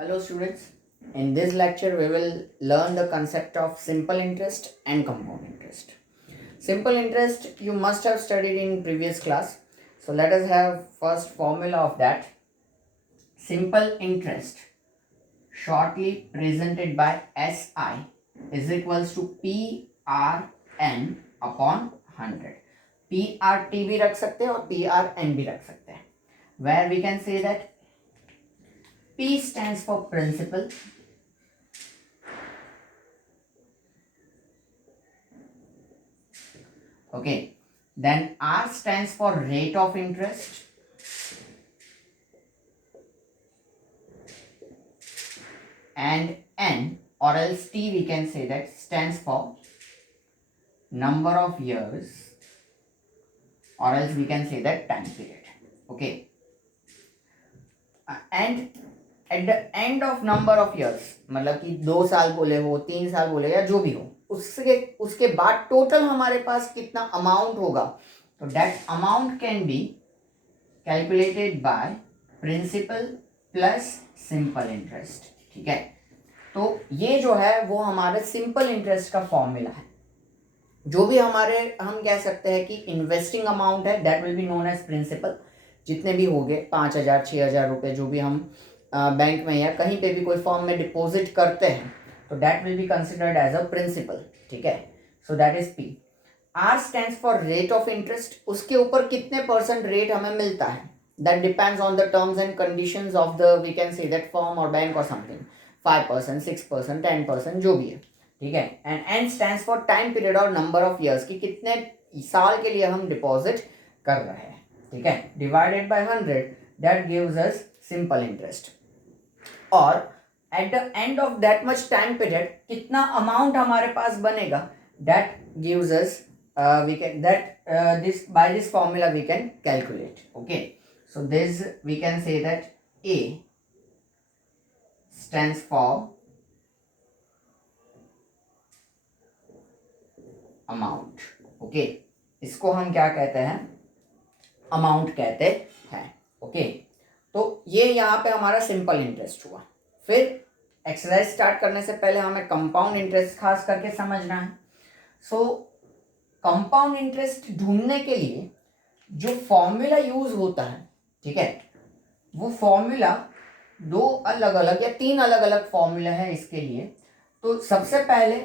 Hello students, in this lecture we will learn the concept of simple interest and compound interest. Simple interest you must have studied in previous class. So let us have first formula of that. Simple interest shortly presented by SI is equals to PRN upon 100. PRT भी रख सकते हैं और PRN भी रख सकते हैं. Where we can say that P stands for principal, okay, then R stands for rate of interest, and N or else T we can say that stands for number of years, or else we can say that time period, okay. And at the end of number of years, मतलब कि 2 साल बोले हो, 3 साल बोले या जो भी हो, उसके बाद टोटल हमारे पास कितना अमाउंट होगा, तो that amount can be calculated by principal plus simple interest. ठीक है, तो ये जो है वो हमारे सिंपल इंटरेस्ट का फॉर्मूला है. जो भी हमारे हम कह सकते हैं कि इन्वेस्टिंग अमाउंट है that will be known as principal. जितने भी हो गए 5,000 6,000 रुपये जो भी हम बैंक में या कहीं पे भी कोई फॉर्म में डिपॉजिट करते हैं तो that will be considered as a principal. ठीक है, so that is P. R stands for rate of interest. उसके ऊपर कितने परसेंट रेट हमें मिलता है that depends on the terms and conditions of the we can say that firm और bank और समथिंग. 5%, 6%, 10% जो भी है. ठीक है, and N stands for time period और नंबर ऑफ ईयर्स कि कितने साल के लिए हम डिपॉजिट कर रहे हैं. ठीक है, divided by 100 that gives us simple interest. और at the end of that much time period कितना अमाउंट हमारे पास बनेगा that gives us we can that this by this formula we can calculate. Okay, so this we can say that A stands for amount. Okay, इसको हम क्या कहते हैं, amount कहते हैं. ओके, तो ये यहाँ पे हमारा सिंपल इंटरेस्ट हुआ. फिर एक्सरसाइज स्टार्ट करने से पहले हमें कंपाउंड इंटरेस्ट खास करके समझना है. सो कंपाउंड इंटरेस्ट ढूंढने के लिए जो फॉर्मूला यूज होता है, ठीक है, वो फॉर्मूला 2 अलग अलग या 3 अलग अलग फॉर्मूला है इसके लिए. तो सबसे पहले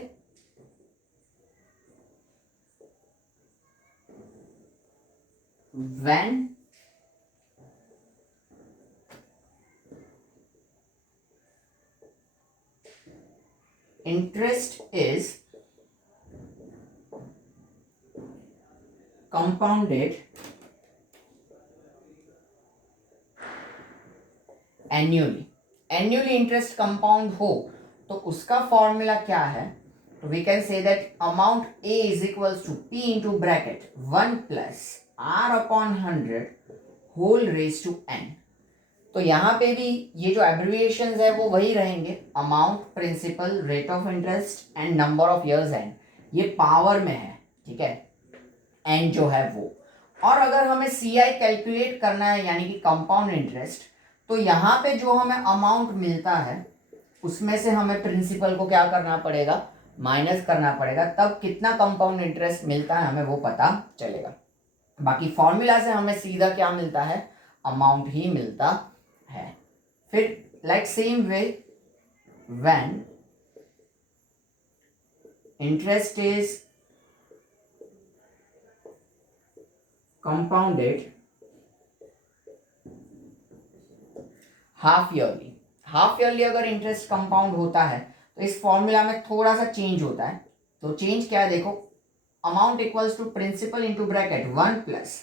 when interest is compounded annually interest compound हो तो उसका फॉर्मूला क्या है. तो we can say that amount A is equals to P into bracket 1 plus R upon 100 whole raise to N. तो यहाँ पे भी ये जो एब्रिविएशंस है वो वही रहेंगे, amount, principal, rate of interest and number of years and. ये पावर में है. ठीक है, एंड जो है वो. और अगर हमें सी आई कैलकुलेट करना है यानी कि कंपाउंड इंटरेस्ट, तो यहाँ पे जो हमें अमाउंट मिलता है उसमें से हमें प्रिंसिपल को क्या करना पड़ेगा, माइनस करना पड़ेगा. तब कितना कंपाउंड इंटरेस्ट मिलता है हमें वो पता चलेगा. बाकी फॉर्मूला से हमें सीधा क्या मिलता है, अमाउंट ही मिलता है. फिर like same way when interest is compounded half yearly अगर इंटरेस्ट कंपाउंड होता है तो इस फॉर्मूला में थोड़ा सा चेंज होता है. तो चेंज क्या है देखो, amount equals to principal into bracket 1 plus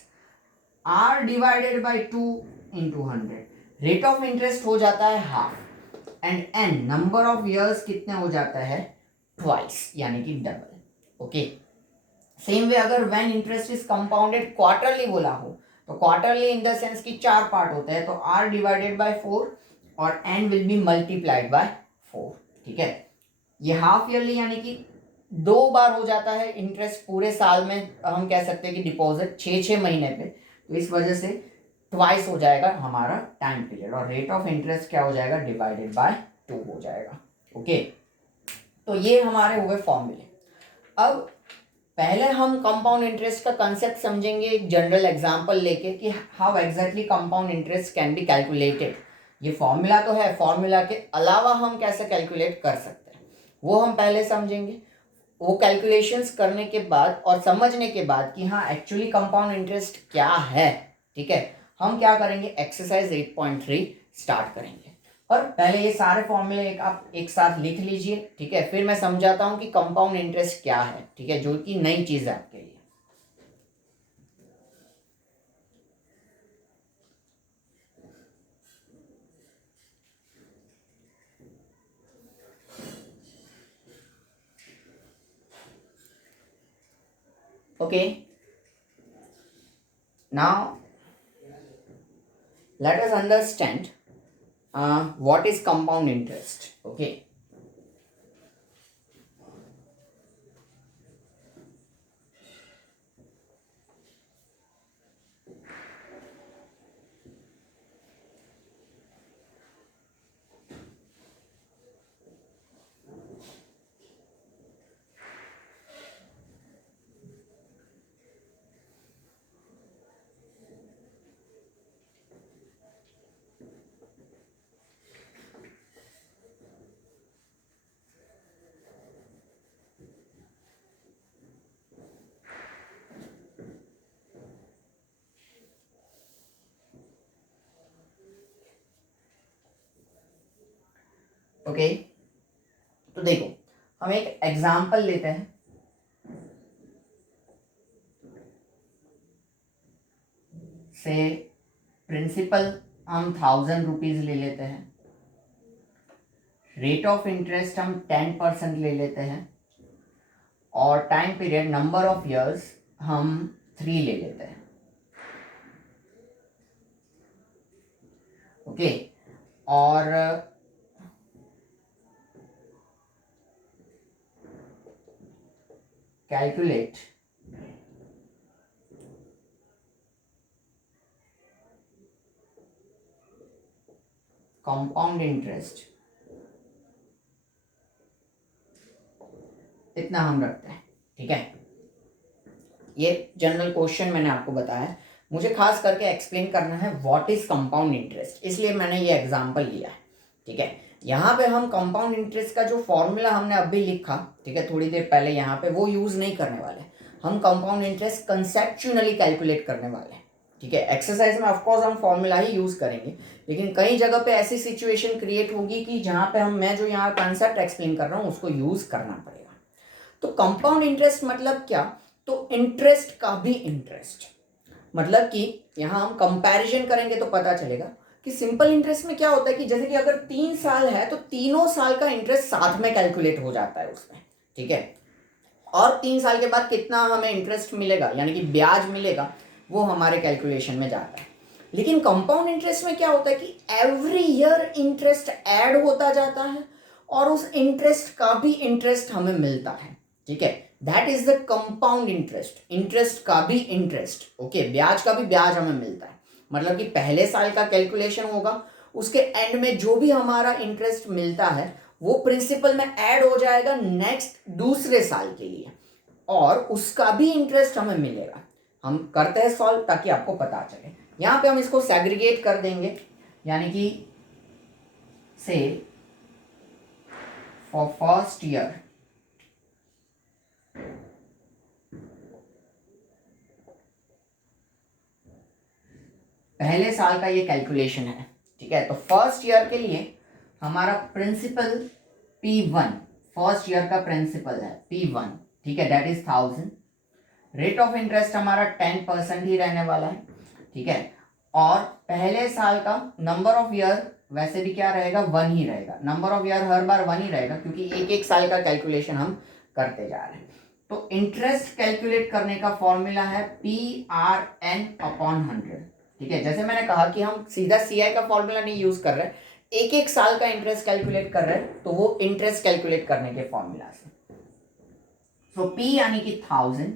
R divided by 2 into 100. Rate of interest हो जाता है half and N number of years कितने हो जाता है, ट्वाइस यानी कि डबल. ओके, सेम वे अगर when interest is compounded quarterly बोला हो तो क्वार्टरली इन द सेंस कि 4 पार्ट होते हैं तो आर डिवाइडेड बाय 4 और N will be multiplied by 4. ठीक है, ये हाफ ईयरली यानी कि 2 बार हो जाता है इंटरेस्ट पूरे साल में. हम कह सकते हैं कि डिपॉजिट 6 महीने पे, तो इस वजह से ट्वाइस हो जाएगा हमारा टाइम पीरियड, और रेट ऑफ इंटरेस्ट क्या हो जाएगा, डिवाइडेड बाय 2 हो जाएगा। ओके, तो ये हमारे हुए फॉर्मूले। अब पहले हम कंपाउंड इंटरेस्ट का कंसेप्ट समझेंगे एक जनरल एग्जांपल लेके कि how exactly compound interest can be calculated. ये फॉर्मूला तो है, फॉर्मूला के अलावा हम कैसे कैलकुलेट कर सकते हैं वो हम पहले समझेंगे। वो कैलकुलेशंस करने के बाद और समझने के बाद कि हाँ एक्चुअली कंपाउंड इंटरेस्ट क्या है, ठीक है, हम क्या करेंगे, एक्सरसाइज 8.3 स्टार्ट करेंगे। और पहले ये सारे फॉर्मूले आप एक साथ लिख लीजिए, ठीक है, फिर मैं समझाता हूँ कि कंपाउंड इंटरेस्ट क्या है, ठीक है, जो कि नई चीज़ है आपके लिए। Okay, now let us understand what is compound interest. Okay, okay, तो देखो हम एक एग्जाम्पल लेते हैं। से प्रिंसिपल हम 1000 रुपीज ले लेते हैं, रेट ऑफ इंटरेस्ट हम 10% ले लेते हैं, और time period number of years हम 3 ले लेते हैं। ओके, और कैलकुलेट कंपाउंड इंटरेस्ट, इतना हम रखते हैं, ठीक है। ये जनरल क्वेश्चन मैंने आपको बताया है, मुझे खास करके एक्सप्लेन करना है व्हाट इज कंपाउंड इंटरेस्ट, इसलिए मैंने ये एग्जांपल लिया है, ठीक है। यहाँ पे हम कंपाउंड इंटरेस्ट का जो फॉर्मूला हमने अभी लिखा, ठीक है, थोड़ी देर पहले, यहाँ पे वो यूज नहीं करने वाले। हम कंपाउंड इंटरेस्ट कंसेप्चुअली कैलकुलेट करने वाले हैं, ठीक है। एक्सरसाइज में ऑफकोर्स हम फॉर्मूला ही यूज करेंगे, लेकिन कई जगह पे ऐसी सिचुएशन क्रिएट होगी कि जहाँ पे मैं जो यहाँ कंसेप्ट एक्सप्लेन कर रहा हूँ उसको यूज करना पड़ेगा। तो कंपाउंड इंटरेस्ट मतलब क्या, तो इंटरेस्ट का भी इंटरेस्ट, मतलब कि यहाँ हम कंपैरिजन करेंगे तो पता चलेगा कि सिंपल इंटरेस्ट में क्या होता है कि जैसे कि अगर 3 साल है तो तीनों साल का इंटरेस्ट साथ में कैलकुलेट हो जाता है उसमें, ठीक है। और 3 साल के बाद कितना हमें इंटरेस्ट मिलेगा यानी कि ब्याज मिलेगा, वो हमारे कैलकुलेशन में जाता है। लेकिन कंपाउंड इंटरेस्ट में क्या होता है कि एवरी ईयर इंटरेस्ट ऐड होता जाता है और उस इंटरेस्ट का भी इंटरेस्ट हमें मिलता है, ठीक है। That is the compound interest, interest का भी इंटरेस्ट, ओके, ब्याज का भी ब्याज हमें मिलता है। मतलब कि पहले साल का कैलकुलेशन होगा, उसके एंड में जो भी हमारा इंटरेस्ट मिलता है वो प्रिंसिपल में ऐड हो जाएगा नेक्स्ट दूसरे साल के लिए, और उसका भी इंटरेस्ट हमें मिलेगा। हम करते हैं सॉल्व ताकि आपको पता चले। यहाँ पे हम इसको सेग्रीगेट कर देंगे, यानी कि से फॉर फर्स्ट ईयर पहले साल का ये कैलकुलेशन है, ठीक है। तो फर्स्ट ईयर के लिए हमारा प्रिंसिपल P1, फर्स्ट ईयर का प्रिंसिपल है P1, ठीक है, that is 1000। Rate of interest हमारा 10% ही रहने वाला है, ठीक है। और पहले साल का नंबर ऑफ ईयर वैसे भी क्या रहेगा, 1 ही रहेगा। नंबर ऑफ ईयर हर बार 1 ही रहेगा क्योंकि एक एक साल का कैलकुलेशन हम करते जा रहे हैं। तो इंटरेस्ट कैलकुलेट करने का फॉर्मूला है PRN/100, ठीक है। जैसे मैंने कहा कि हम सीधा CI का फॉर्मूला नहीं यूज कर रहे, एक एक साल का इंटरेस्ट कैलकुलेट कर रहे हैं, तो वो इंटरेस्ट कैलकुलेट करने के फॉर्मूला से। तो P यानी कि 1000,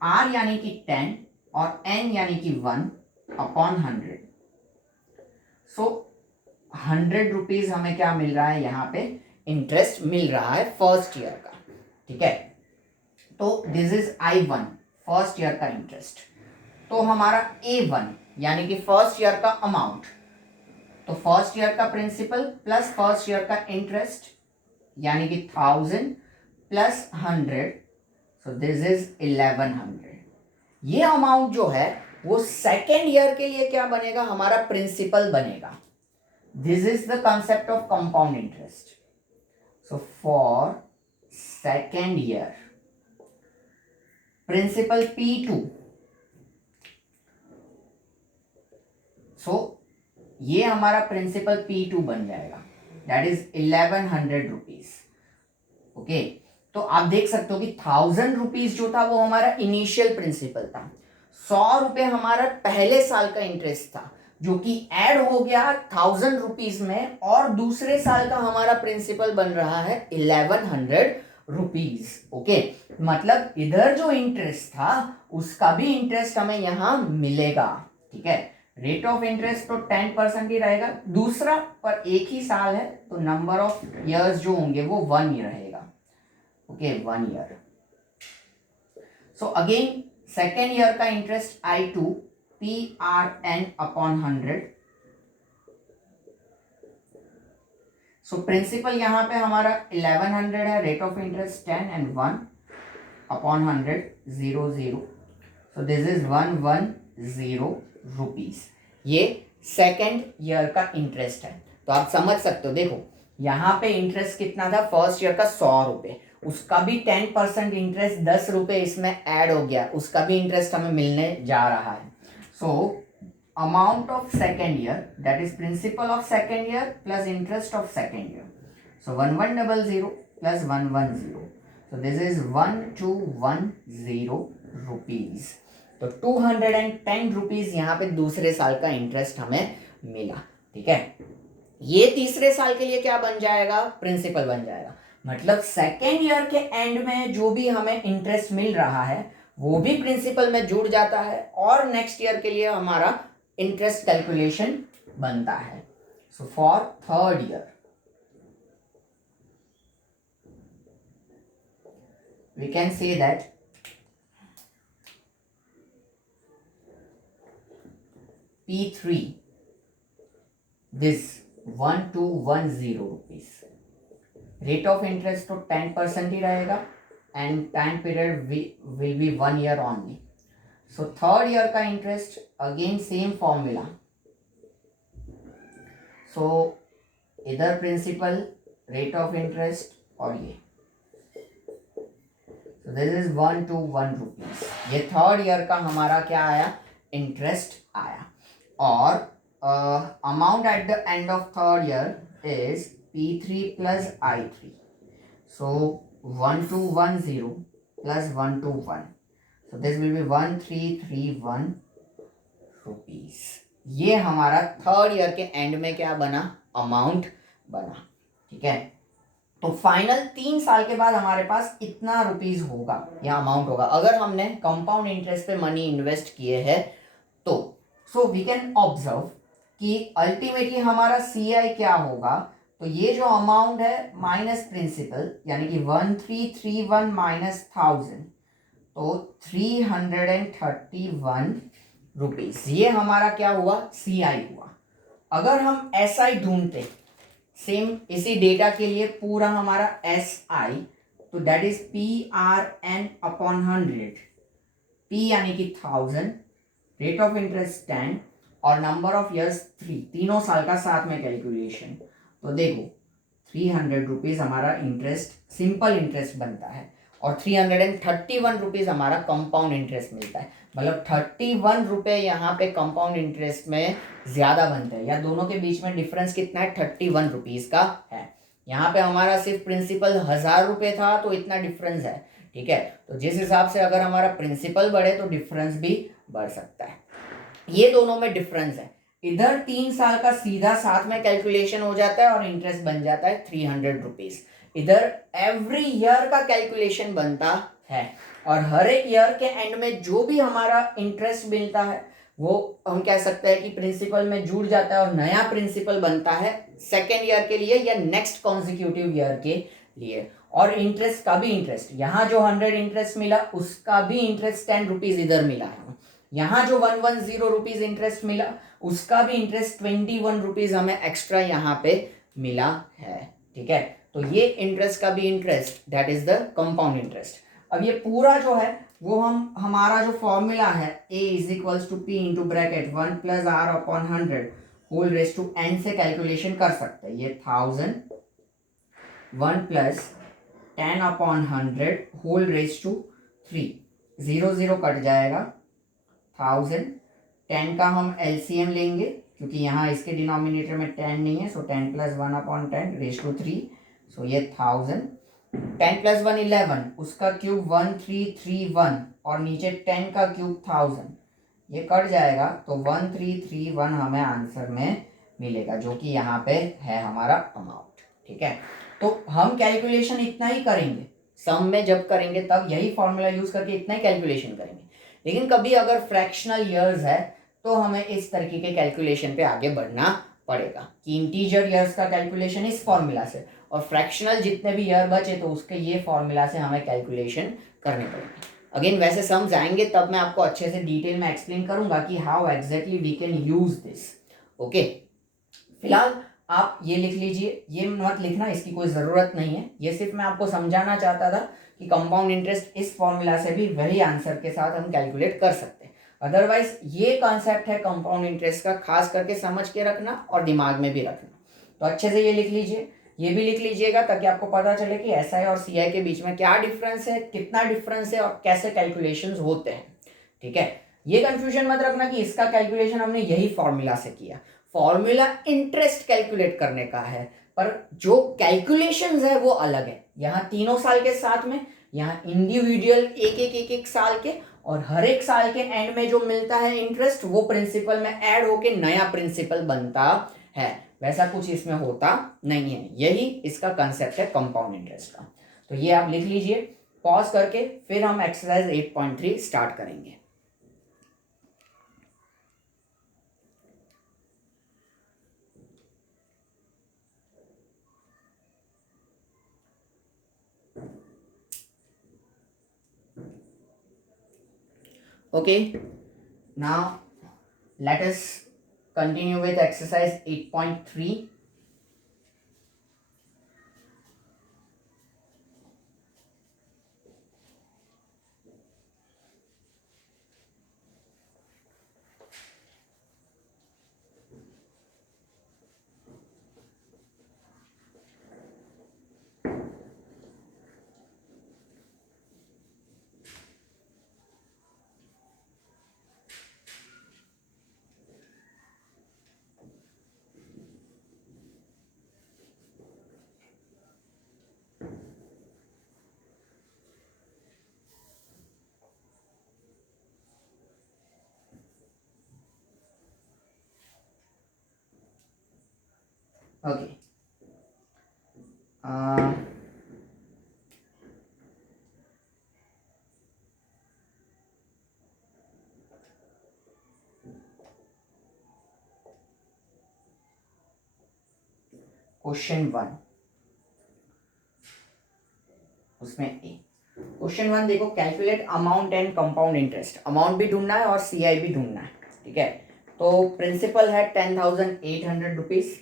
R यानी कि 10 और N यानी कि 1, अपॉन 100। सो 100 रुपीज हमें क्या मिल रहा है, यहाँ पे इंटरेस्ट मिल रहा है फर्स्ट ईयर का, ठीक है। तो this is I1 first year का इंटरेस्ट। तो हमारा A1 यानी कि फर्स्ट ईयर का अमाउंट, तो फर्स्ट ईयर का प्रिंसिपल प्लस फर्स्ट ईयर का इंटरेस्ट यानी कि 1000 प्लस 100, सो दिस इज 1100। ये अमाउंट जो है वो सेकेंड ईयर के लिए क्या बनेगा, हमारा प्रिंसिपल बनेगा। This is the concept of compound interest. So for second year principal P2, so ये हमारा प्रिंसिपल P2 बन जाएगा, दैट इज 1100 रुपीज। ओके, तो आप देख सकते हो कि 1000 रुपीज जो था वो हमारा इनिशियल प्रिंसिपल था, 100 रुपए हमारा पहले साल का इंटरेस्ट था जो कि ऐड हो गया 1000 रुपीज में, और दूसरे साल का हमारा प्रिंसिपल बन रहा है 1100 रुपीज। ओके, मतलब इधर जो इंटरेस्ट था उसका भी इंटरेस्ट हमें यहां मिलेगा, ठीक है। रेट ऑफ इंटरेस्ट तो 10% ही रहेगा, दूसरा पर एक ही साल है तो नंबर ऑफ इयर्स जो होंगे वो 1 ईयर रहेगा। Okay, 1 year. So again second year का interest I2 PRN upon 100। So principal यहां पे हमारा 1100 है, rate of interest 10 and 1 upon 100 0 0, so this is 110 rupees. ये सेकेंड ईयर का इंटरेस्ट है। तो आप समझ सकते हो, देखो यहाँ पे इंटरेस्ट कितना था फर्स्ट ईयर का 100 रुपए, उसका भी 10% इंटरेस्ट 10 रुपए इसमें ऐड हो गया, उसका भी इंटरेस्ट हमें मिलने जा रहा है। So amount of second year that is principle of second year plus interest of second year, so 1100 plus 110, so this is 1210 rupees. तो 210 रुपीज यहाँ पे दूसरे साल का इंटरेस्ट हमें मिला, ठीक है। ये तीसरे साल के लिए क्या बन जाएगा, प्रिंसिपल बन जाएगा। मतलब सेकेंड ईयर के एंड में जो भी हमें इंटरेस्ट मिल रहा है वो भी प्रिंसिपल में जुड़ जाता है, और नेक्स्ट ईयर के लिए हमारा इंटरेस्ट कैलकुलेशन बनता है। So for third year we can say that P3 this 1210 rupees, rate of interest तो 10% ही रहेगा and time period will be 1 year only. So third year का interest again same formula, so इधर principal rate of interest और ये, so this is 121 rupees. ये third year का हमारा क्या आया, इंटरेस्ट आया। और amount at the end of third year is P3 plus I3, so 1210 plus 121, so this will be 1331 rupees. ये हमारा थर्ड ईयर के एंड में क्या बना, अमाउंट बना, ठीक है। तो फाइनल 3 साल के बाद हमारे पास इतना रुपीज होगा, यह अमाउंट होगा अगर हमने कंपाउंड इंटरेस्ट पे मनी इन्वेस्ट किए हैं तो। सो वी कैन ऑब्जर्व कि अल्टीमेटली हमारा CI क्या होगा, तो ये जो अमाउंट है माइनस प्रिंसिपल यानी कि 1331 माइनस 1000, तो 331 रुपीज, ये हमारा क्या हुआ, CI हुआ। अगर हम SI ढूंढते सेम इसी डेटा के लिए, पूरा हमारा SI, तो that is PRN upon 100, P यानी कि 1000, रेट ऑफ इंटरेस्ट 10 और नंबर ऑफ इयर्स 3, तीनों साल का साथ में कैलकुलेशन। तो देखो 300 रुपीज हमारा इंटरेस्ट, सिंपल इंटरेस्ट बनता है, और 331 रुपीज हमारा कंपाउंड इंटरेस्ट मिलता है। मतलब 31 रुपये यहाँ पे कंपाउंड इंटरेस्ट में ज्यादा बनता है, या दोनों के बीच में डिफरेंस कितना है, 31 रुपीज का है। यहाँ पे हमारा सिर्फ प्रिंसिपल 1000 रुपये था तो इतना डिफरेंस है, ठीक है। तो जिस हिसाब से अगर हमारा प्रिंसिपल बढ़े तो डिफरेंस भी बढ़ सकता है, ये दोनों में डिफरेंस है। इधर 3 साल का सीधा साथ में कैलकुलेशन हो जाता है और इंटरेस्ट बन जाता है 300 रुपीज। इधर एवरी ईयर का कैलकुलेशन बनता है, और हर एक ईयर के एंड में जो भी हमारा इंटरेस्ट मिलता है वो हम कह सकते हैं कि प्रिंसिपल में जुड़ जाता है और नया प्रिंसिपल बनता है सेकेंड ईयर के लिए या नेक्स्ट कॉन्जिक्यूटिव ईयर के लिए। और इंटरेस्ट का भी इंटरेस्ट, यहाँ जो 100 इंटरेस्ट मिला उसका भी इंटरेस्ट 10 रुपीज इधर मिला है। यहाँ जो 110 रुपीज इंटरेस्ट मिला उसका भी इंटरेस्ट 21 रुपीज हमें एक्स्ट्रा यहाँ पे मिला है। ठीक है, तो ये इंटरेस्ट का भी interest, that is the compound interest. अब ये पूरा जो है वो हमारा जो फॉर्मूला है a is equals to P into bracket 1 plus R upon 100 whole raise to n से कैलकुलेशन कर सकते हैं। ये 1000 1 plus 10 upon 100 whole raise to 3, 0 0 cut जाएगा। 1000 10 का हम एलसीएम लेंगे क्योंकि यहाँ इसके डिनोमिनेटर में 10 नहीं है, सो 10 प्लस 1 अपॉन 10 रेस टू 3, सो ये 1000 10 प्लस 1 11, उसका क्यूब 1331 और नीचे 10 का क्यूब 1000, ये कट जाएगा तो 1331 हमें आंसर में मिलेगा जो कि यहाँ पे है हमारा अमाउंट। ठीक है, तो हम कैलकुलेशन इतना ही करेंगे, सम में जब करेंगे तब यही फॉर्मूला यूज करके इतना ही कैलकुलेशन करेंगे। लेकिन कभी अगर फ्रैक्शनल ईयर्स है तो हमें इस तरीके के कैलकुलेशन पे आगे बढ़ना पड़ेगा कि इंटीजर ईयर्स का कैलकुलेशन इस फॉर्मूला से और फ्रैक्शनल जितने भी ईयर बचे तो उसके ये फॉर्मूला से हमें कैलकुलेशन करने पड़ेंगे। अगेन वैसे सम्स आएंगे तब मैं आपको अच्छे से डिटेल में एक्सप्लेन करूंगा कि how exactly we can use this. Okay, फिलहाल आप ये लिख लीजिए, ये मत लिखना, इसकी कोई ज़रूरत नहीं है, ये सिर्फ मैं आपको समझाना चाहता था कि कंपाउंड इंटरेस्ट इस फॉर्मूला से भी वही आंसर के साथ हम कैलकुलेट कर सकते हैं। अदरवाइज ये कॉन्सेप्ट है कंपाउंड इंटरेस्ट का, खास करके समझ के रखना और दिमाग में भी रखना। तो अच्छे से ये लिख लीजिए, ये भी लिख लीजिएगा ताकि आपको पता चले कि एसआई और सीआई के बीच में क्या डिफरेंस है, कितना डिफरेंस है और कैसे कैलकुलेशंस होते हैं। ठीक है, ये कंफ्यूजन मत रखना कि इसका कैलकुलेशन हमने यही फॉर्मूला से किया। फॉर्मूला इंटरेस्ट कैलकुलेट करने का है पर जो कैलकुलेशंस है वो अलग है। यहाँ तीनों साल के साथ में, यहाँ इंडिविजुअल एक साल के, और हर एक साल के एंड में जो मिलता है इंटरेस्ट वो प्रिंसिपल में ऐड होके नया प्रिंसिपल बनता है। वैसा कुछ इसमें होता नहीं है, यही इसका कंसेप्ट है कंपाउंड इंटरेस्ट का। तो ये आप लिख लीजिए, पॉज करके फिर हम एक्सरसाइज 8.3 स्टार्ट करेंगे। Okay, now let us continue with exercise 8.3. Okay. Question 1, उसमें ए क्वेश्चन 1 देखो, calculate amount and compound interest. Amount भी ढूंढना है और सीआई भी ढूंढना है। ठीक है, तो प्रिंसिपल है 10,800 rupees,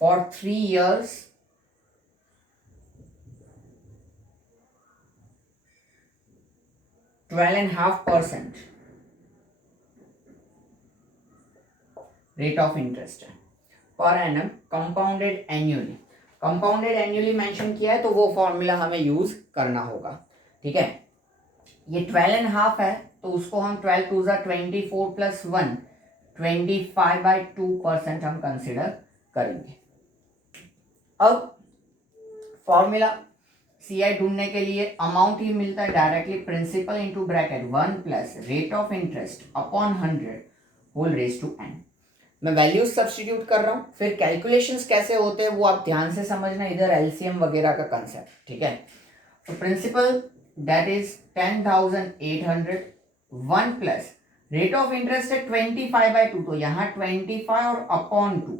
for 3 years, %12.5% rate of interest है per annum, compounded annually. Compounded annually mention किया है तो वो फॉर्मूला हमें यूज करना होगा। ठीक है, ये 12.5 है तो उसको हम 12 2 24 प्लस 1 25/2% हम कंसिडर करेंगे। अब फॉर्मूला सीआई ढूंढने के लिए अमाउंट ही मिलता है directly, principal into bracket 1 plus rate of interest upon 100 whole raise to n। मैं वैल्यूज सब्स्टिट्यूट कर रहा हूँ, फिर कैलकुलेशंस कैसे होते हैं वो आप ध्यान से समझना, इधर एलसीएम वगैरह का कंसेप्ट। ठीक है, तो principal that is 10,800, 1 plus rate of interest है 25/2, तो यहाँ 25 और अपॉन 2,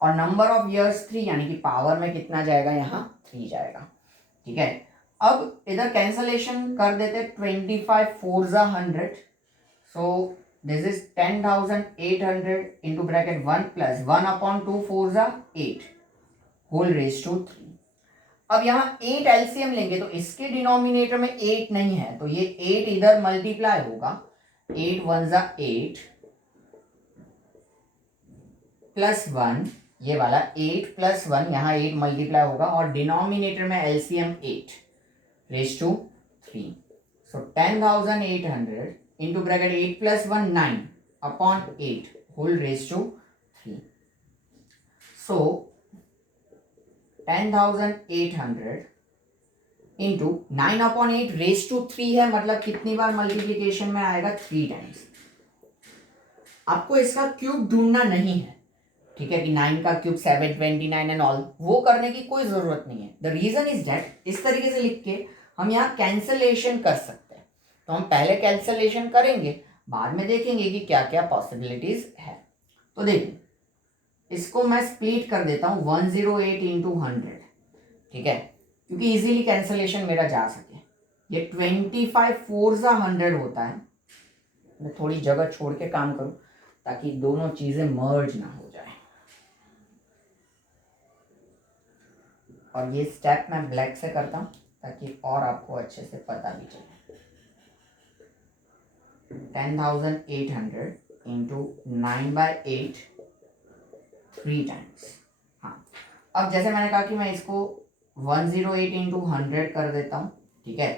और नंबर ऑफ इयर्स 3, यानी कि पावर में कितना जाएगा, यहाँ 3 जाएगा। ठीक है, अब इधर कैंसलेशन कर देते, 25 4 जा 100, सो this is 10,800 into bracket 1 plus 1 upon 2 4 जा 8 होल रेज टू 3। अब यहाँ 8 एलसीएम लेंगे तो इसके डिनोमिनेटर में 8 नहीं है, तो ये 8 इधर मल्टीप्लाई होगा, 8 1 जा 8 प्लस 1, ये वाला 8 प्लस 1, यहाँ 8 मल्टीप्लाई होगा, और डिनोमिनेटर में LCM 8 raise to 3, so 10,800 into bracket 8 plus 1 9 upon 8 whole raise to 3, so 10,800 into 9 upon 8 raise to 3 है, मतलब कितनी बार मल्टीप्लीकेशन में आएगा, 3 टाइम्स। आपको इसका क्यूब ढूंढना नहीं है, ठीक है, कि 9 का क्यूब 729 एंड ऑल, वो करने की कोई जरूरत नहीं है। द रीजन इज दैट इस तरीके से लिख के हम यहाँ कैंसलेशन कर सकते हैं, तो हम पहले कैंसलेशन करेंगे, बाद में देखेंगे कि क्या क्या पॉसिबिलिटीज है। तो देखिए, इसको मैं स्प्लिट कर देता हूँ 108 इंटू 100, ठीक है, क्योंकि इजीली कैंसलेशन मेरा जा सके। ये 25 4 जा 100 होता है, मैं थोड़ी जगह छोड़ के काम करूं ताकि दोनों चीजें मर्ज ना हो जाए, और ये स्टेप मैं ब्लैक से करता हूं ताकि और आपको अच्छे से पता भी चले। 10,800 इंटू 9/8 3 टाइम्स। हाँ, अब जैसे मैंने कहा कि मैं इसको 108 इंटू 100 कर देता हूँ, ठीक है,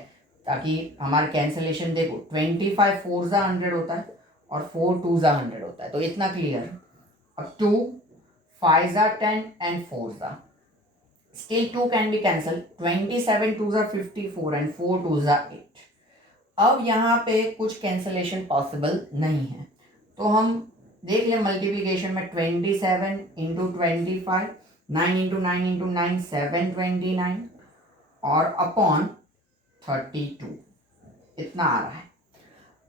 ताकि हमारा कैंसलेशन देखो 25 4 जा 100 होता है और 4 2 जा 100 होता है, तो इतना क्लियर है। अब 2 5 जा 10 एंड 4 जा, स्टिल 2 कैन बी कैंसल, 27 2 जा 54 एंड 4 2 जा 8। अब यहाँ पे कुछ कैंसलेशन पॉसिबल नहीं है, तो हम देख लिया मल्टीप्लीकेशन में 27 इंटू 25, 9 इंटू 9 इंटू 9 729 और अपॉन 32 इतना आ रहा है।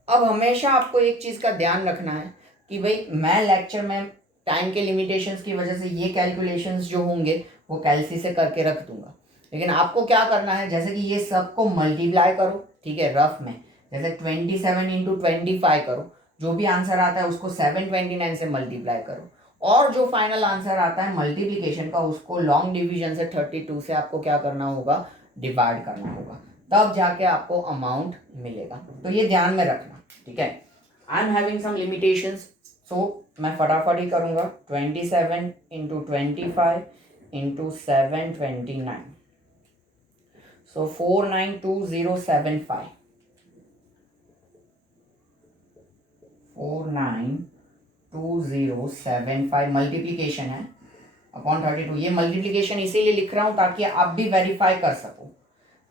अब हमेशा आपको एक चीज़ का ध्यान रखना है कि भाई मैं लेक्चर में टाइम के लिमिटेशंस की वजह से ये कैलकुलेशंस जो होंगे वो कैलसी से करके रख दूंगा, लेकिन आपको क्या करना है, जैसे कि ये सबको मल्टीप्लाई करो, ठीक है, रफ में जैसे 27 इंटू 25 करो, जो भी आंसर आता है उसको 729 से मल्टीप्लाई करो, और जो फाइनल आंसर आता है मल्टीप्लिकेशन का उसको लॉन्ग डिवीजन से 32 से आपको क्या करना होगा, डिवाइड करना होगा, तब जाके आपको अमाउंट मिलेगा। तो ये ध्यान में रखना, ठीक है। I am having some limitations, so मैं फटाफट ही करूँगा। 27 इंटू 25 इंटू 729, सो 492075, 492075 मल्टीप्लीकेशन है अपॉन 32। ये मल्टीप्लीकेशन इसीलिए लिख रहा हूँ ताकि आप भी वेरीफाई कर सको।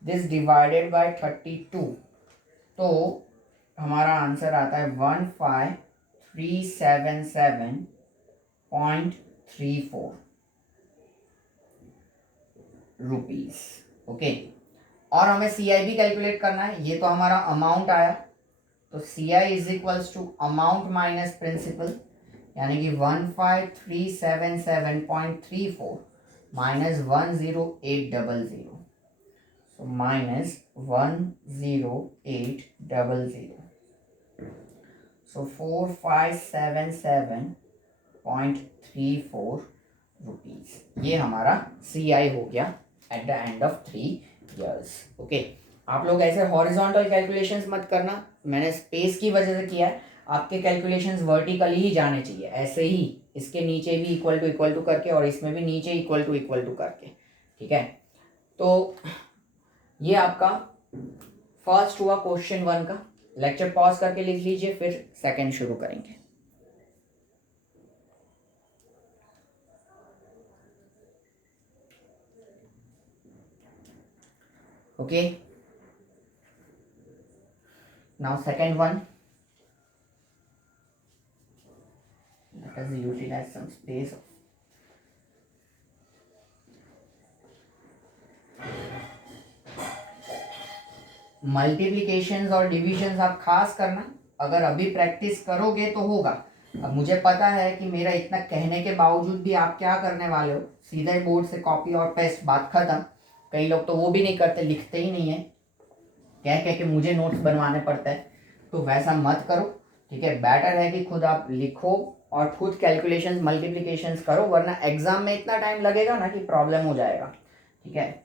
दिस डिवाइडेड बाय 32, तो हमारा आंसर आता है 15377.34 रुपीज। ओके, और हमें CI भी कैलकुलेट करना है। ये तो हमारा अमाउंट आया, तो CI is equals to amount minus principal, यानी कि 15377.34 minus 10800, so minus 10800, so 4577.34 rupees. ये हमारा CI हो गया at the end of 3 years। Okay, आप लोग ऐसे हॉरिजॉन्टल कैलकुलेशंस मत करना, मैंने स्पेस की वजह से किया है। आपके कैलकुलेशंस वर्टिकली ही जाने चाहिए, ऐसे ही इसके नीचे भी इक्वल टू करके और इसमें भी नीचे इक्वल टू करके, ठीक है। तो ये आपका फर्स्ट हुआ क्वेश्चन 1 का। लेक्चर पॉज करके लिख लीजिए, फिर सेकंड शुरू करेंगे। Okay, now second one, let us utilize some space multiplications और डिविजन्स आप खास करना, अगर अभी प्रैक्टिस करोगे तो होगा। अब मुझे पता है कि मेरा इतना कहने के बावजूद भी आप क्या करने वाले हो, सीधे बोर्ड से कॉपी और पेस्ट, बात खत्म। कई लोग तो वो भी नहीं करते, लिखते ही नहीं है, कह कह के मुझे नोट्स बनवाने पड़ता है। तो वैसा मत करो, ठीक है। बेटर है कि खुद आप लिखो और खुद कैलकुलेशंस मल्टीप्लिकेशंस करो, वरना एग्जाम में इतना टाइम लगेगा ना कि प्रॉब्लम हो जाएगा, ठीक है।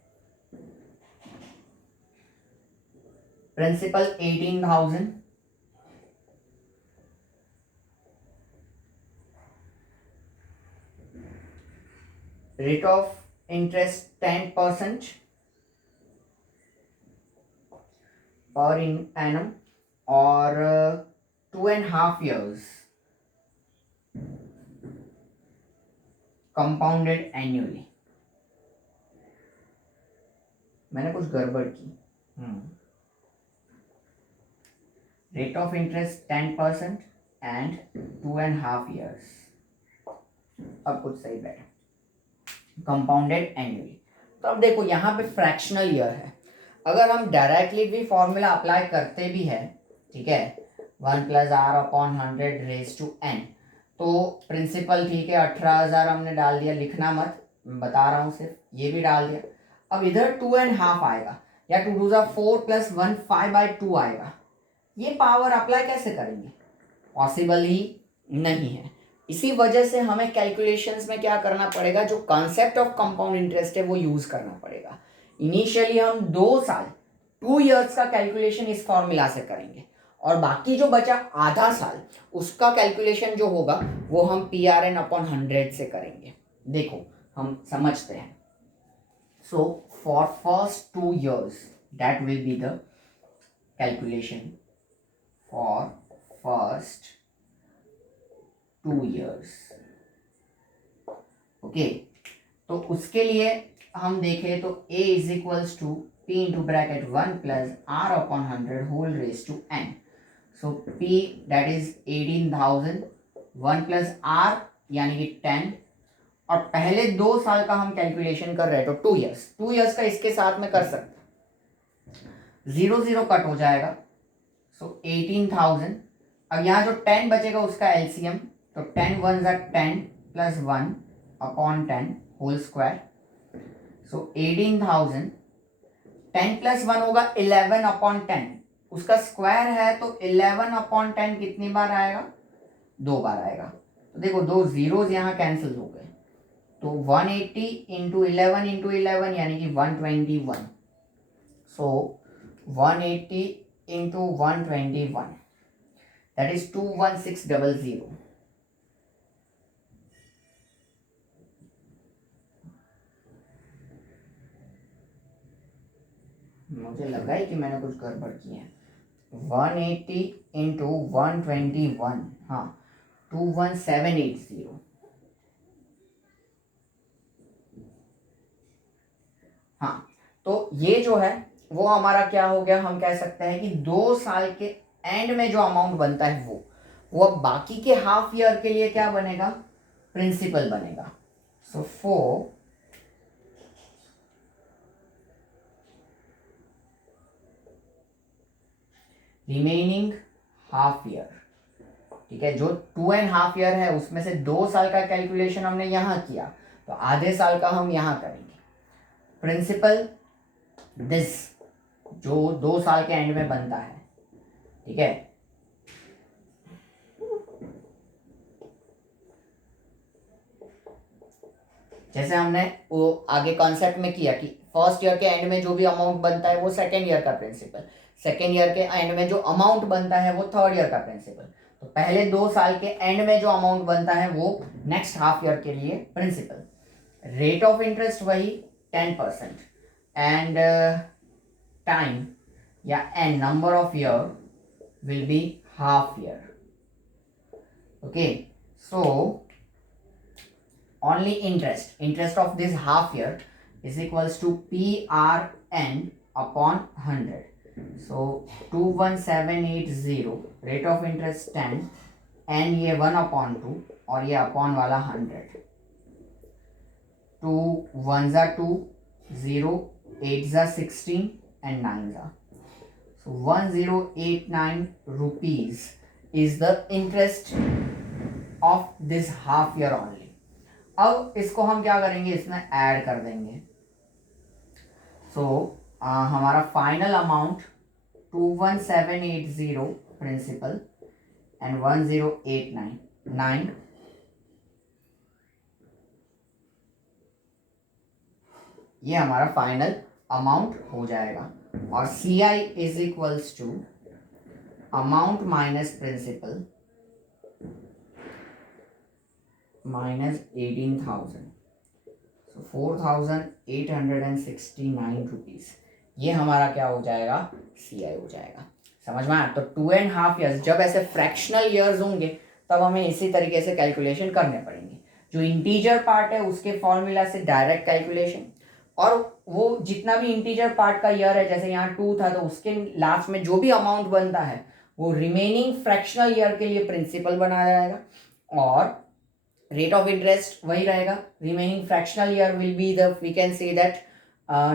Principal 18,000, rate of interest 10% per annum और 2.5 years कंपाउंडेड एन्युअली। मैंने कुछ गड़बड़ की। Rate of interest 10% and 2.5 years, अब कुछ सही बैठा, कंपाउंडेड एन्युअली। तो अब देखो यहाँ पे फ्रैक्शनल ईयर है, अगर हम डायरेक्टली भी फॉर्मूला अप्लाई करते भी है, ठीक है, 1 + r/100⁻n, तो प्रिंसिपल ठीक है 18,000 हमने डाल दिया, लिखना मत, मैं बता रहा हूँ, सिर्फ ये भी डाल दिया। अब इधर 2.5 आएगा, या 2 × 4 + 1 5/2 आएगा। ये पावर अप्लाई कैसे करेंगे, पॉसिबल ही नहीं है। इसी वजह से हमें कैलकुलेशंस में क्या करना पड़ेगा, जो कॉन्सेप्ट ऑफ कंपाउंड इंटरेस्ट है वो यूज करना पड़ेगा। इनिशियली हम 2 साल 2 years का कैलकुलेशन इस फॉर्मूला से करेंगे, और बाकी जो बचा आधा साल उसका कैलकुलेशन जो होगा वो हम PRN/100 से करेंगे। देखो हम समझते हैं। So for first 2 years that will be the calculation for first 2 years, okay. तो उसके लिए हम देखें तो A = P × 1 + r/100⁻n। So P that is 18,000, 1 + r यानी कि 10, और पहले 2 साल का हम कैलकुलेशन कर रहे हैं, तो 2 years, 2 years का इसके साथ में कर सकते हैं, 0 0 कट हो जाएगा। सो 18,000, अब यहाँ जो 10 बचेगा उसका LCM, तो 10 × 1 = 10 + 1/10 होल स्क्वायर। सो 18,000, 10 + 1 होगा 11/10, उसका स्क्वायर है, तो 11/10 कितनी बार आएगा, 2 बार आएगा। तो देखो 2 zeros यहाँ कैंसिल हो गए, तो 180 × 11 × 11 यानी कि 121। सो 180 × 121 that is 21600। मुझे लगा ही कि मैंने कुछ गड़बड़ की है। 180 × 121, हाँ 21780। हाँ, तो ये जो है वो हमारा क्या हो गया, हम कह सकते हैं कि 2 साल के एंड में जो अमाउंट बनता है वो अब बाकी के हाफ ईयर के लिए क्या बनेगा, प्रिंसिपल बनेगा। So for remaining half year, ठीक है, जो 2.5 year है उसमें से 2 साल का कैलकुलेशन हमने यहाँ किया, तो आधे साल का हम यहाँ करेंगे। प्रिंसिपल दिस जो 2 साल के एंड में बनता है, ठीक है, जैसे हमने वो आगे कॉन्सेप्ट में किया कि फर्स्ट ईयर के एंड में जो भी अमाउंट बनता है वो सेकेंड ईयर का प्रिंसिपल, सेकेंड ईयर के एंड में जो अमाउंट बनता है वो थर्ड ईयर का प्रिंसिपल, तो पहले 2 साल के एंड में जो अमाउंट बनता है वो नेक्स्ट हाफ ईयर के लिए प्रिंसिपल। रेट ऑफ इंटरेस्ट वही 10% एंड टाइम या N number of year will be half year, okay. So only interest of this half year is equals to PRN/100। so 21780, rate of interest 10, n ये 1/2 और ये upon वाला 100, 2 1 = 2, 0 8 = 16 and 9 = So 1089 rupees is the interest of this half year only. अब इसको हम क्या करेंगे, इसमें ऐड कर देंगे. So हमारा फाइनल अमाउंट 21780 प्रिंसिपल एंड 10899 ये हमारा फाइनल अमाउंट हो जाएगा. और CI is equals to amount minus principal minus 18,000, so 4,869 rupees. ये हमारा क्या हो जाएगा, CI हो जाएगा. समझ में आया? तो 2.5 ईयर्स जब ऐसे फ्रैक्शनल ईयर्स होंगे तब हमें इसी तरीके से कैलकुलेशन करने पड़ेंगे. जो इंटीजर पार्ट है उसके फॉर्मूला से डायरेक्ट कैलकुलेशन, और वो जितना भी इंटीजर पार्ट का ईयर है, जैसे यहाँ 2 था तो उसके लास्ट में जो भी अमाउंट बनता है वो रिमेनिंग फ्रैक्शनल ईयर के लिए प्रिंसिपल बनाया जाएगा, और रेट ऑफ इंटरेस्ट वही रहेगा. Remaining fractional year will be the, we can say that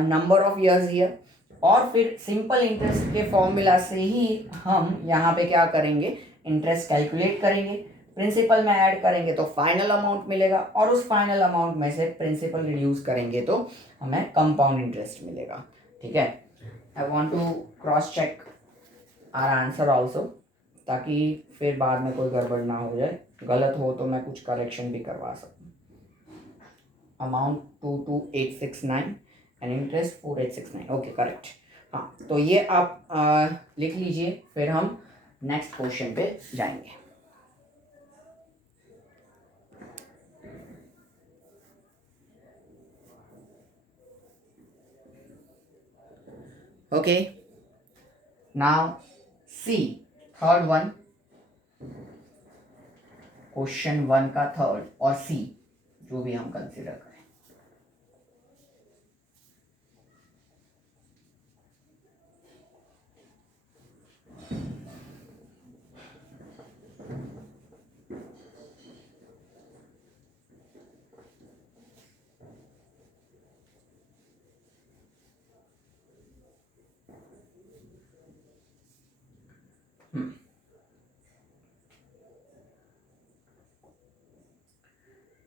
number of years here. और फिर सिंपल इंटरेस्ट के फॉर्मूला से ही हम यहाँ पे क्या करेंगे, इंटरेस्ट कैलकुलेट करेंगे, प्रिंसिपल में ऐड करेंगे तो फाइनल अमाउंट मिलेगा, और उस फाइनल अमाउंट में से प्रिंसिपल रिड्यूस करेंगे तो हमें कंपाउंड इंटरेस्ट मिलेगा. ठीक है. I want to cross check our answer also, ताकि फिर बाद में कोई गड़बड़ ना हो जाए. गलत हो तो मैं कुछ करेक्शन भी करवा सकूँ. Amount 22869 and interest 4869. Okay, correct. हाँ, तो ये आप लिख लीजिए, फिर हम नेक्स्ट क्वेश्चन पे जाएंगे. Okay, now see third one, question 1 का थर्ड और सी जो भी हम कंसिडर करें.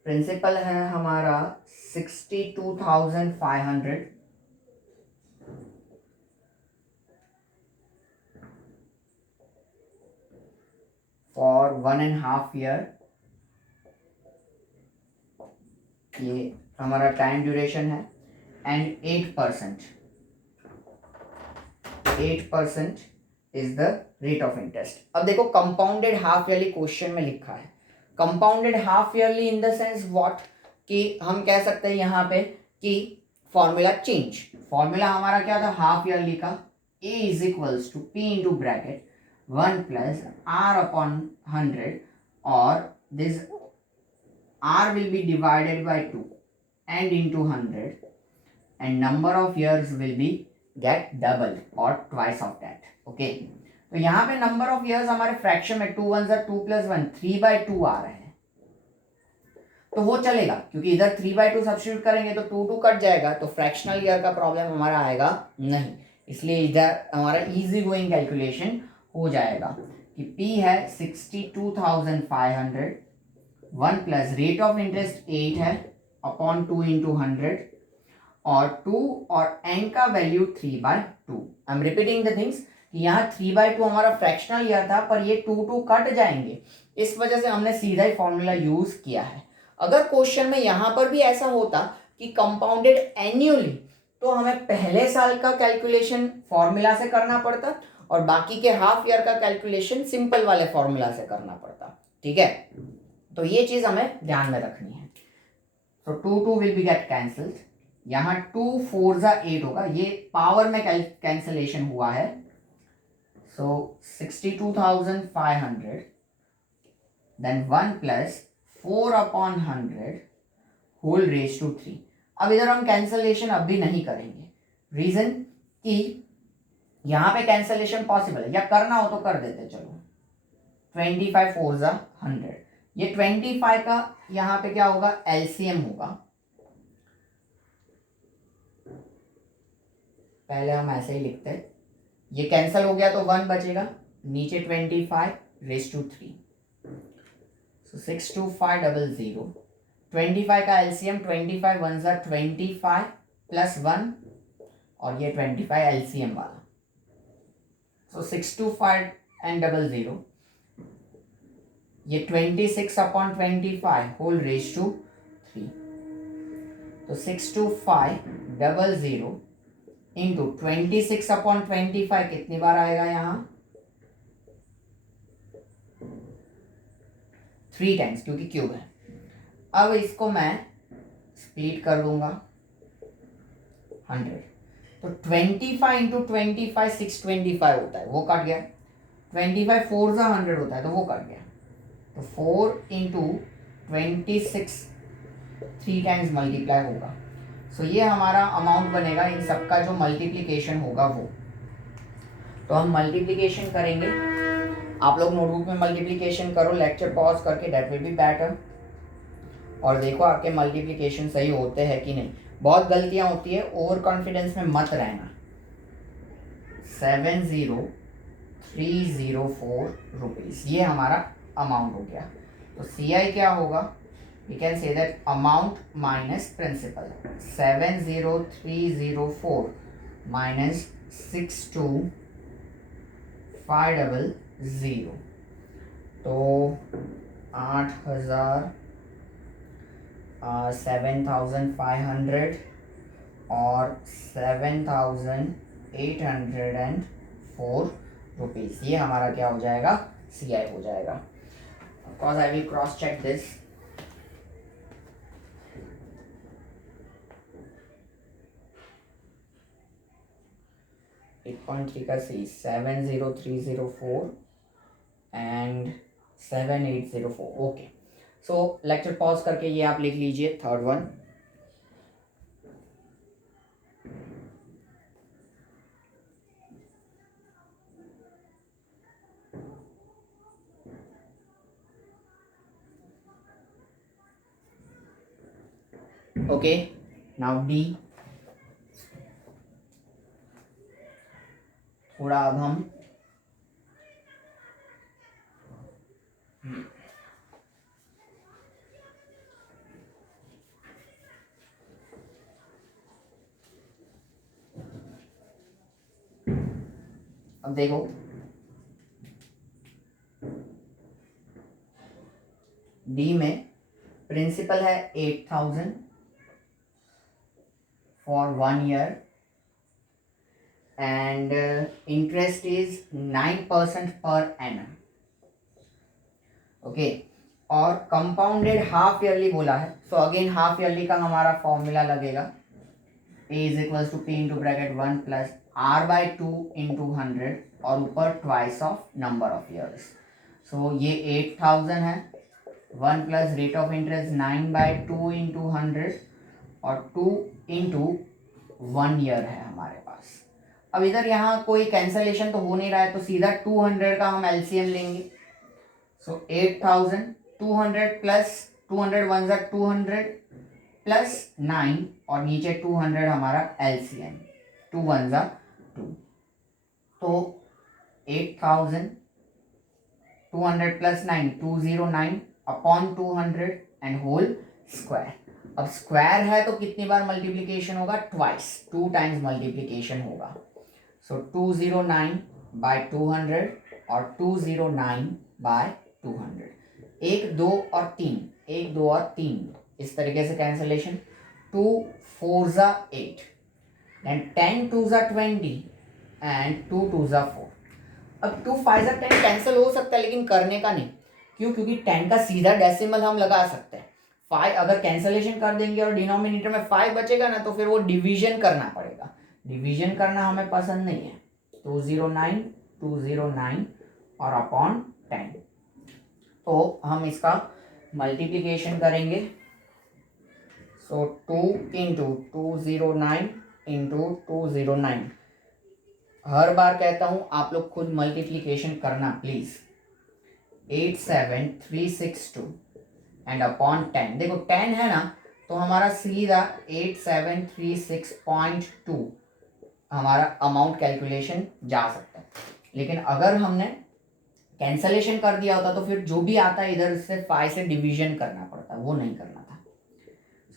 प्रिंसिपल है हमारा 62,500 फॉर 1.5 ईयर. ये हमारा टाइम ड्यूरेशन है, and 8% is the rate of interest. अब देखो, कंपाउंडेड हाफ ईयरली क्वेश्चन में लिखा है. Compounded half yearly in the sense what, कि हम कह सकते हैं यहाँ पे कि फॉर्मूला चेंज. फॉर्मूला हमारा क्या था हाफ ईयरली का, A is equals to P into bracket 1 plus R upon 100, और this R will be divided by 2 and into 100, and number of years will be get double or twice of that. Okay, तो यहाँ पे number of years हमारे fraction में 2 1 2 + 1 3/2 आ रहे हैं, तो वो चलेगा क्योंकि इधर 3/2 सब्स्टिट्यूट करेंगे तो 2 2 कट जाएगा, तो फ्रैक्शनल ईयर का प्रॉब्लम हमारा आएगा नहीं. इसलिए इधर हमारा इजी गोइंग कैलकुलेशन हो जाएगा कि P है 62,500, 1 प्लस रेट ऑफ इंटरेस्ट 8 है अपॉन 2 इंटू 100, और 2 और n का value 3/2. I am repeating the things कि यहाँ 3/2 हमारा फ्रैक्शनल ईयर था, पर ये 2 2 कट जाएंगे, इस वजह से हमने सीधा ही फॉर्मूला यूज किया है. अगर क्वेश्चन में यहाँ पर भी ऐसा होता कि कंपाउंडेड एन्युअली, तो हमें पहले साल का कैलकुलेशन फॉर्मूला से करना पड़ता और बाकी के हाफ ईयर का कैलकुलेशन सिंपल वाले फॉर्मूला से करना पड़ता. ठीक है, तो ये चीज हमें ध्यान में रखनी है. तो 2 2 विल बी गेट कैंसल्ड. यहाँ 2 4 8 होगा, ये पावर में कैंसलेशन हुआ है. So 62,500 then 1 plus 4 upon 100 whole raise to 3. अब इधर हम कैंसलेशन अब भी नहीं करेंगे. रीजन कि यहाँ पे कैंसलेशन पॉसिबल है, या करना हो तो कर देते. चलो 25 4 100, ये 25 का यहाँ पे क्या होगा, एलसीएम होगा. पहले हम ऐसे ही लिखते हैं, ये कैंसिल हो गया तो 1 बचेगा, नीचे 25^3, सो 62500। 25 का एलसीएम 25 1 ज़ा 25 प्लस 1 और ये 25 एलसीएम वाला, सो 62500, ये 26/25 होल रेज टू 3, तो 62500 इंटू 26/25 कितनी बार आएगा यहाँ 3 टाइम्स, क्योंकि क्यूब है। अब इसको मैं स्प्लिट कर दूंगा 100, तो 25 इंटू 25 625 होता है, वो कट गया। 25 4 ज़ा 100 होता है, तो वो कट गया। तो 4 इंटू 26 3 टाइम्स मल्टीप्लाई होगा। सो ये हमारा अमाउंट बनेगा, इन सबका जो मल्टीप्लिकेशन होगा वो। तो हम मल्टीप्लिकेशन करेंगे, आप लोग नोटबुक में मल्टीप्लिकेशन करो लेक्चर पॉज करके, दैट विल बी बेटर। और देखो आपके मल्टीप्लिकेशन सही होते हैं कि नहीं। बहुत गलतियां होती है, ओवर कॉन्फिडेंस में मत रहना। 70304 रुपीज़ ये हमारा अमाउंट हो गया। तो CI क्या होगा, we can say that amount minus principal. 70304 minus 62500, तो 8,000 7,500 और 7,804 रुपीज़, ये हमारा क्या हो जाएगा CI हो जाएगा। Cause I will cross check this. At point three का C 70304 and 7804, okay. So lecture pause करके ये आप लिख लीजिए third one. Okay, now D। थोड़ा अब हम अब देखो D में प्रिंसिपल है 8,000 for 1 year and interest is 9% per annum, okay. और कंपाउंडेड हाफ ईयरली बोला है, सो अगेन हाफ ईयरली का हमारा फॉर्मूला लगेगा, A is equals to P into bracket 1 plus R/2 into 100 और ऊपर twice of number of years. So ये 8,000 है, 1 plus rate of interest 9/2 into 100 और 2 इंटू 1 ईयर है हमारे पास। अब इधर यहाँ कोई कैंसलेशन तो हो नहीं रहा है, तो सीधा 200 का हम एलसीएम लेंगे। सो 8,000 200 प्लस 200 1 ज़ा 200 प्लस 9 और नीचे 200 हमारा एलसीएम, 2 1 ज़ा 2, तो 8,000 200 plus 9 209 upon 200 and whole square. अब स्क्वायर है तो कितनी बार मल्टीप्लिकेशन होगा, ट्वाइस, 2 टाइम्स मल्टीप्लिकेशन होगा। सो 209 बाय 200 और 209 बाय 200, 1 2 और 3, 1 2 और 3 इस तरीके से कैंसलेशन। 2 4 ज़ा 8 एंड 10 2 ज़ा 20 एंड 2 2 ज़ा 4। अब 2 5 ज़ा 10 कैंसिल हो सकता है, लेकिन करने का नहीं। क्यों, क्योंकि 10 का सीधा डेसिमल हम लगा सकते हैं। 5 अगर कैंसलेशन कर देंगे और डिनोमिनेटर में 5 बचेगा ना, तो फिर वो डिवीजन करना पड़ेगा, डिवीजन करना हमें पसंद नहीं है। 209 और अपॉन 10, तो हम इसका मल्टीप्लिकेशन करेंगे। सो 2 इंटू 209 इंटू 209, हर बार कहता हूं आप लोग खुद मल्टीप्लिकेशन करना प्लीज। 87362 एंड अपॉन 10, देखो 10 है ना, तो हमारा सीधा 8736.2 हमारा अमाउंट कैलकुलेशन जा सकता है। लेकिन अगर हमने कैंसलेशन कर दिया होता तो फिर जो भी आता है इधर से 5 से डिवीजन करना पड़ता, वो नहीं करना था।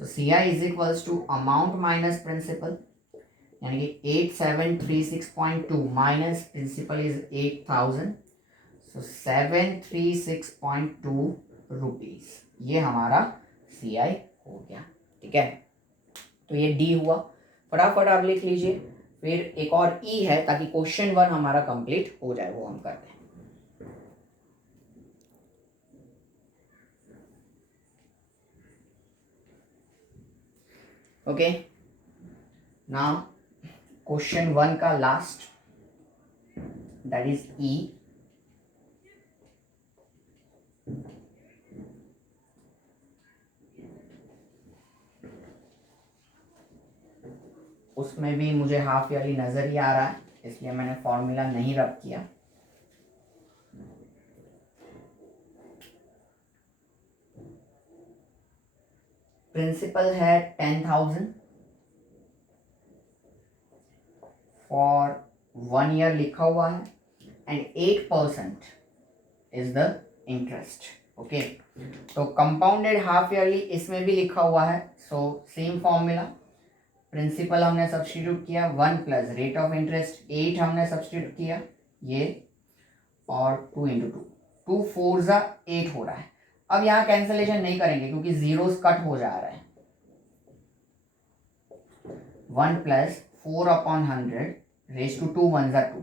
So C I is equals to amount minus principal, यानी कि 8736.2 minus principal is 8000, so 736.2 rupees, ये हमारा सी आई हो गया। ठीक है, तो ये डी हुआ। फटाफट आप लिख लीजिए, फिर एक और ई है ताकि क्वेश्चन 1 हमारा कंप्लीट हो जाए, वो हम करते हैं। ओके, नाउ क्वेश्चन 1 का लास्ट, दैट इज ई। उसमें भी मुझे हाफ ईयरली नजर ही आ रहा है, इसलिए मैंने फॉर्मूला नहीं रब किया। प्रिंसिपल है 10,000 फॉर 1 ईयर लिखा हुआ है, and 8% is the interest. Okay, तो कंपाउंडेड हाफ ईयरली इसमें भी लिखा हुआ है, सो सेम फॉर्मूला। प्रिंसिपल हमने सब्स्टिट्यूट किया 1 प्लस रेट ऑफ इंटरेस्ट 8 हमने सब्स्टिट्यूट किया ये, और 2 इंटू 2 4 ज़ा 8 हो रहा है। अब यहाँ कैंसलेशन नहीं करेंगे क्योंकि जीरोस कट हो जा रहा है। 1 प्लस 4/100 रेज टू 2 1 ज़ा 2,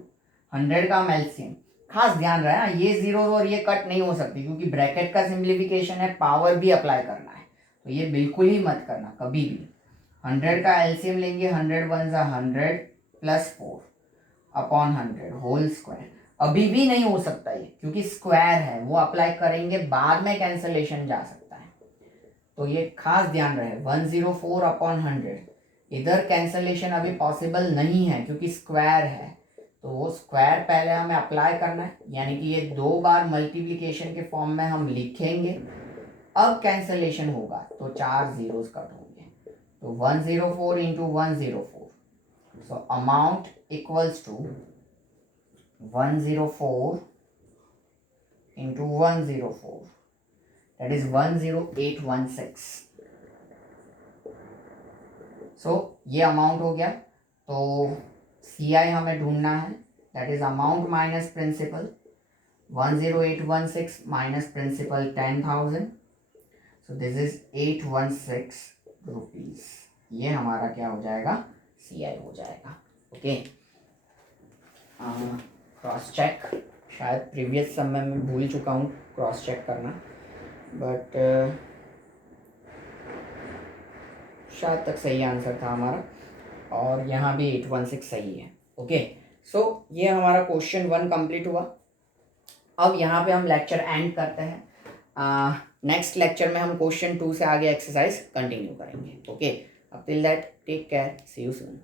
100 का हम एलसीएम। खास ध्यान रहे ना, ये जीरो और ये कट नहीं हो सकती क्योंकि ब्रैकेट का सिंप्लीफिकेशन है, पावर भी अप्लाई करना है, तो ये बिल्कुल ही मत करना कभी भी। 100 का एलसीएम लेंगे, 100 1 ज़ा 100 प्लस 4/100 होल स्क्वायर। अभी भी नहीं हो सकता ये क्योंकि स्क्वायर है, वो अप्लाई करेंगे बाद में कैंसलेशन जा सकता है, तो ये खास ध्यान रहे। 104/100 इधर कैंसलेशन अभी पॉसिबल नहीं है क्योंकि स्क्वायर है, तो वो स्क्वायर पहले हमें अप्लाई करना है, यानी कि ये 2 बार मल्टीप्लिकेशन के फॉर्म में हम लिखेंगे। अब कैंसलेशन होगा तो 4 जीरोस कट होंगे, तो 104 into 104, so amount equals to 104 into 104, that is 10816। So ये अमाउंट हो गया। तो सी आई हमें ढूंढना है, that is amount minus principal, 10816 minus principal 10,000, so this is 816 rupees. ये हमारा क्या हो जाएगा, सी आई हो जाएगा। ओके, क्रॉस चेक, शायद प्रीवियस समय में भूल चुका हूँ क्रॉस चेक करना, बट शायद तक सही आंसर था हमारा, और यहाँ भी 816 सही है। ओके, सो ये हमारा क्वेश्चन 1 कंप्लीट हुआ। अब यहाँ पे हम लेक्चर एंड करते हैं। नेक्स्ट लेक्चर में हम क्वेश्चन 2 से आगे एक्सरसाइज कंटिन्यू करेंगे। ओके, अब till that take care, see you soon.